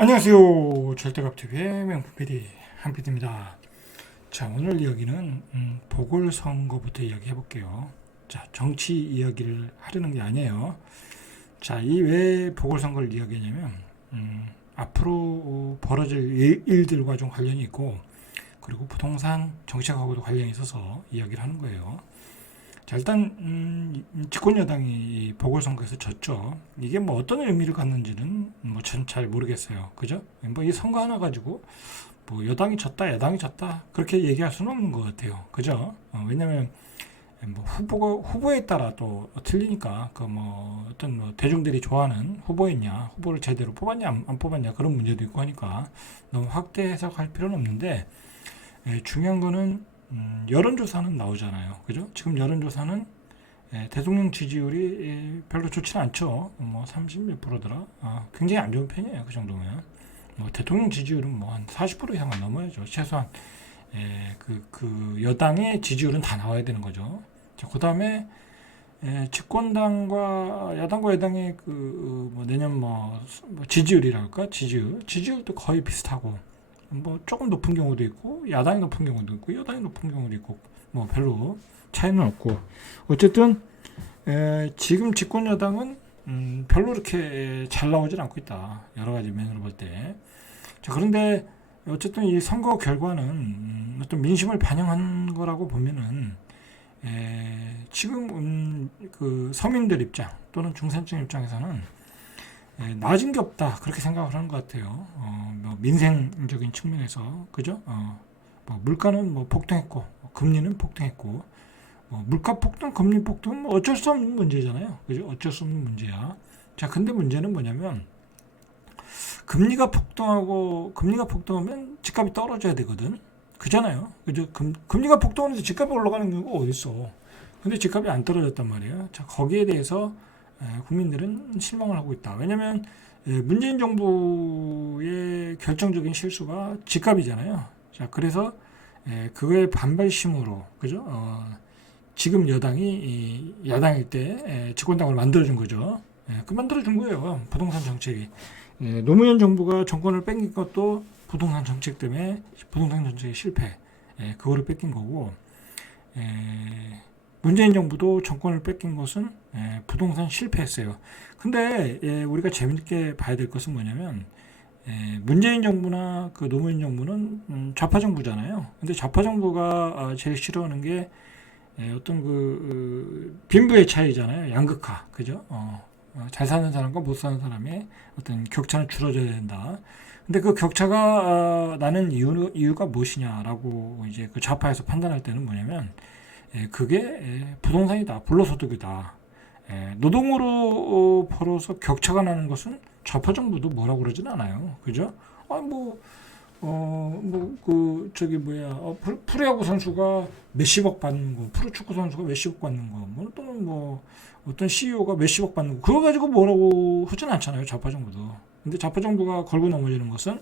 안녕하세요. 절대값TV의 명품 PD 한PD입니다. 자, 오늘 이야기는 보궐선거부터 이야기해 볼게요. 자, 정치 이야기를 하려는 게 아니에요. 자, 이 왜 보궐선거를 이야기하냐면 앞으로 벌어질 일들과 좀 관련이 있고, 그리고 부동산 정책하고도 관련이 있어서 이야기를 하는 거예요. 자, 일단 집권 여당이 보궐선거에서 졌죠. 이게 뭐 어떤 의미를 갖는지는 뭐 전 잘 모르겠어요. 그죠? 뭐 이 선거 하나 가지고 뭐 여당이 졌다, 야당이 졌다 그렇게 얘기할 수는 없는 것 같아요. 그죠? 왜냐면 뭐 후보에 따라 또 틀리니까 그 뭐 어떤 뭐 대중들이 좋아하는 후보였냐, 후보를 제대로 뽑았냐 안 뽑았냐 그런 문제도 있고 하니까 너무 확대 해석할 필요는 없는데, 중요한 거는 여론조사는 나오잖아요. 그죠? 지금 여론조사는 대통령 지지율이 별로 좋지는 않죠. 뭐 30 몇 프로더라. 굉장히 안 좋은 편이에요. 그 정도면. 뭐 대통령 지지율은 뭐 한 40% 이상은 넘어야죠. 최소한 그 여당의 지지율은 다 나와야 되는 거죠. 자, 그 다음에 집권당과 야당과 여당의 뭐 내년 지지율이랄까, 지지율도 거의 비슷하고, 뭐 조금 높은 경우도 있고 야당이 높은 경우도 있고 여당이 높은 경우도 있고 뭐 별로 차이는 없고, 어쨌든 지금 집권 여당은 별로 이렇게 잘 나오질 않고 있다, 여러 가지 면으로 볼 때. 자, 그런데 어쨌든 이 선거 결과는 어떤 민심을 반영한 거라고 보면은 지금 그 서민들 입장 또는 중산층 입장에서는 낮은 게 없다 그렇게 생각을 하는 것 같아요. 뭐 민생적인 측면에서, 그죠? 뭐 물가는 뭐 폭등했고 금리는 폭등했고, 뭐 물가 폭등, 금리 폭등은 뭐 어쩔 수 없는 문제잖아요. 그죠? 어쩔 수 없는 문제야. 자, 근데 문제는 뭐냐면 금리가 폭등하면 집값이 떨어져야 되거든. 그잖아요. 그죠? 금리가 폭등하면서 집값이 올라가는 경우가 어디 있어? 근데 집값이 안 떨어졌단 말이에요. 자, 거기에 대해서 국민들은 실망을 하고 있다. 왜냐하면 문재인 정부의 결정적인 실수가 집값이잖아요. 자, 그래서 그거의 반발심으로, 그죠? 지금 여당이 야당일 때 집권당을 만들어준 거죠. 그 만들어준 거예요. 부동산 정책이. 노무현 정부가 정권을 뺏긴 것도 부동산 정책 때문에, 부동산 정책의 실패, 그거를 뺏긴 거고, 문재인 정부도 정권을 뺏긴 것은 부동산 실패했어요. 근데 우리가 재밌게 봐야 될 것은 뭐냐면, 문재인 정부나 그 노무현 정부는 좌파 정부잖아요. 근데 좌파 정부가 제일 싫어하는 게 어떤 그 빈부의 차이잖아요. 양극화, 그죠? 잘 사는 사람과 못 사는 사람의 어떤 격차는 줄어져야 된다. 근데 그 격차가 나는 이유가 무엇이냐라고 이제 그 좌파에서 판단할 때는 뭐냐면, 그게 부동산이다, 불로소득이다. 노동으로 벌어서 격차가 나는 것은 좌파 정부도 뭐라고 그러진 않아요. 그죠? 프로야구 선수가 몇십억 받는 거, 프로축구 선수가 몇십억 받는 거, 뭐, 또는 뭐, 어떤 CEO가 몇십억 받는 거, 그거 가지고 뭐라고 하진 않잖아요, 좌파 정부도. 근데 좌파 정부가 걸고 넘어지는 것은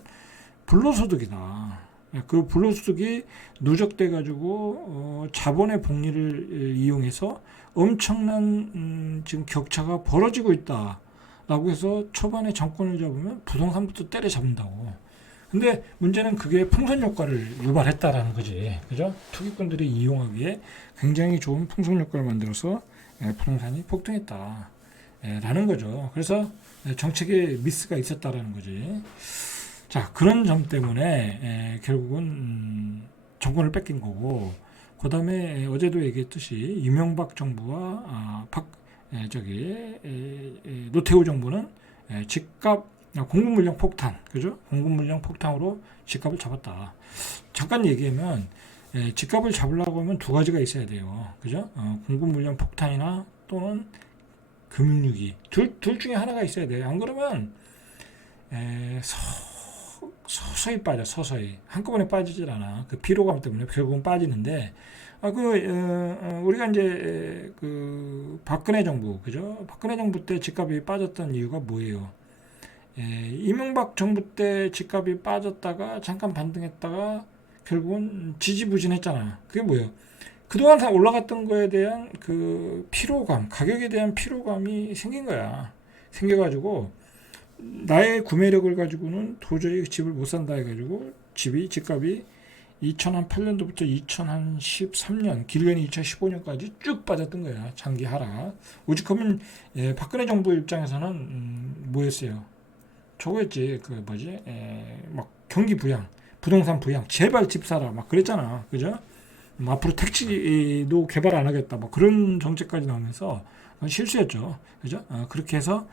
불로소득이다. 그 불로소득이 누적돼 가지고 자본의 복리를 이용해서 엄청난 지금 격차가 벌어지고 있다라고 해서 초반에 정권을 잡으면 부동산부터 때려잡는다고. 근데 문제는 그게 풍선 효과를 유발했다라는 거지. 그죠? 투기꾼들이 이용하기에 굉장히 좋은 풍선 효과를 만들어서 부동산이 폭등했다 라는 거죠. 그래서 정책에 미스가 있었다라는 거지. 자, 그런 점 때문에 결국은 정권을 뺏긴 거고, 그 다음에 어제도 얘기했듯이 이명박 정부와 노태우 정부는 집값 공급 물량 폭탄, 그죠? 공급 물량 폭탄으로 집값을 잡았다. 잠깐 얘기하면 집값을 잡으려고 하면 두 가지가 있어야 돼요, 그죠? 공급 물량 폭탄이나 또는 금융위기, 둘 중에 하나가 있어야 돼요. 안 그러면 서서히 빠져, 서서히. 한꺼번에 빠지질 않아. 그 피로감 때문에 결국은 빠지는데, 우리가 이제, 박근혜 정부, 그죠? 박근혜 정부 때 집값이 빠졌던 이유가 뭐예요? 이명박 정부 때 집값이 빠졌다가 잠깐 반등했다가 결국은 지지부진했잖아. 그게 뭐예요? 그동안 다 올라갔던 거에 대한 그 피로감, 가격에 대한 피로감이 생긴 거야. 생겨가지고, 나의 구매력을 가지고는 도저히 집을 못 산다 해가지고 집값이 2008년도부터 2013년 길게는 2015년까지 쭉 빠졌던 거야. 장기 하락. 오죽하면 박근혜 정부 입장에서는 뭐였어요? 저거였지. 그 뭐지? 막 경기 부양, 부동산 부양, 제발 집 사라 막 그랬잖아. 그죠? 앞으로 택지도 개발 안 하겠다. 뭐 그런 정책까지 나오면서 실수였죠. 그죠? 그렇게 해서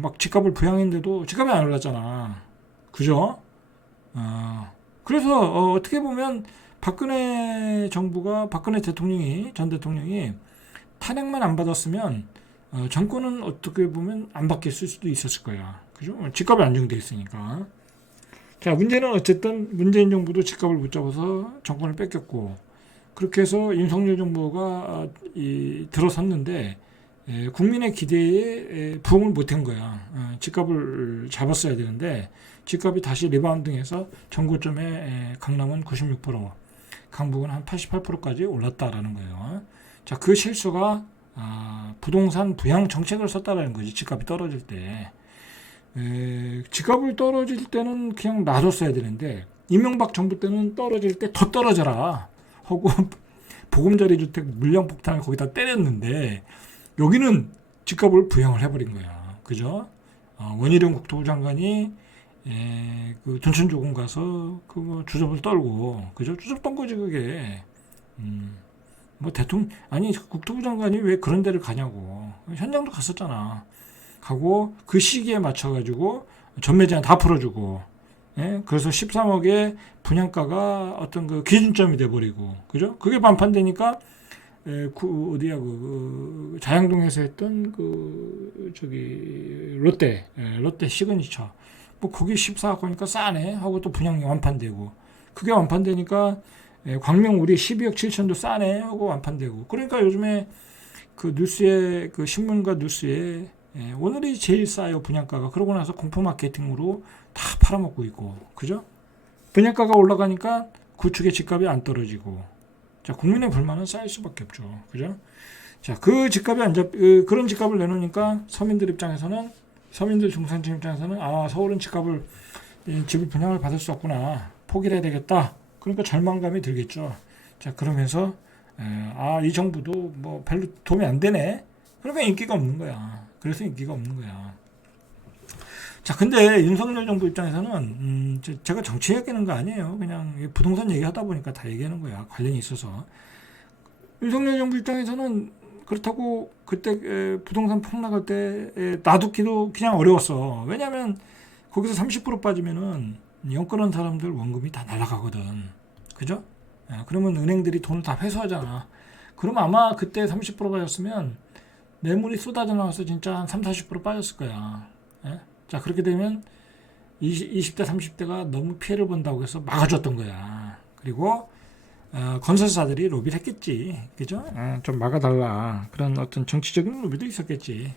막 집값을 부양했는데도 집값이 안 올랐잖아. 그죠? 그래서 어떻게 보면 박근혜 정부가 박근혜 대통령이 전 대통령이 탄핵만 안 받았으면 정권은 어떻게 보면 안 바뀌었을 수도 있었을 거야. 그죠? 집값이 안정돼 있으니까. 자, 문제는 어쨌든 문재인 정부도 집값을 못 잡아서 정권을 뺏겼고 그렇게 해서 윤석열 정부가 들어섰는데 국민의 기대에 부응을 못한 거야. 집값을 잡았어야 되는데 집값이 다시 리바운딩해서 전고점에 강남은 96%, 강북은 한 88%까지 올랐다라는 거예요. 자, 그 실수가 부동산 부양 정책을 썼다라는 거지. 집값이 떨어질 때. 집값을 떨어질 때는 그냥 놔뒀어야 되는데 이명박 정부 때는 떨어질 때 더 떨어져라 하고 보금자리 주택 물량 폭탄을 거기다 때렸는데 여기는 집값을 부양을 해버린 거야. 그죠? 원희룡 국토부 장관이 그 둔촌조공 가서 그 주접을 떨고 그죠? 주접 떤 거지 그게. 뭐 대통령 아니 국토부 장관이 왜 그런 데를 가냐고. 현장도 갔었잖아. 가고 그 시기에 맞춰가지고 전매 제한 다 풀어주고. 그래서 13억의 분양가가 어떤 그 기준점이 돼버리고 그죠? 그게 반판되니까 어디야 그 자양동에서 했던 그 저기 롯데 시그니처 뭐 거기 14억 하니까 싸네 하고 또 분양이 완판되고 그게 완판되니까 광명 우리 12억 7천도 싸네 하고 완판되고 그러니까 요즘에 그 뉴스에 그 신문과 뉴스에 오늘이 제일 싸요 분양가가 그러고 나서 공포 마케팅으로 다 팔아먹고 있고 그죠? 분양가가 올라가니까 구축의 집값이 안 떨어지고 자, 국민의 불만은 쌓일 수밖에 없죠. 그죠? 자, 그 집값이 그런 집값을 내놓으니까 서민들 입장에서는, 서민들 중산층 입장에서는, 서울은 집을 분양을 받을 수 없구나. 포기를 해야 되겠다. 그러니까 절망감이 들겠죠. 자, 그러면서, 이 정부도 뭐 별로 도움이 안 되네. 그러니까 인기가 없는 거야. 그래서 인기가 없는 거야. 자, 근데 윤석열 정부 입장에서는 제가 정치 얘기하는 거 아니에요. 그냥 부동산 얘기하다 보니까 다 얘기하는 거야. 관련이 있어서. 윤석열 정부 입장에서는 그렇다고 그때 부동산 폭락할 때 놔두기도 그냥 어려웠어. 왜냐하면 거기서 30% 빠지면은 연 끊은 사람들 원금이 다 날아가거든. 그죠? 그러면 은행들이 돈을 다 회수하잖아. 그럼 아마 그때 30% 빠졌으면 매물이 쏟아져 나와서 진짜 한 3, 40% 빠졌을 거야. 자, 그렇게 되면 20대, 30대가 너무 피해를 본다고 해서 막아줬던 거야. 그리고 건설사들이 로비를 했겠지. 그죠? 좀 막아달라. 그런 어떤 정치적인 로비도 있었겠지.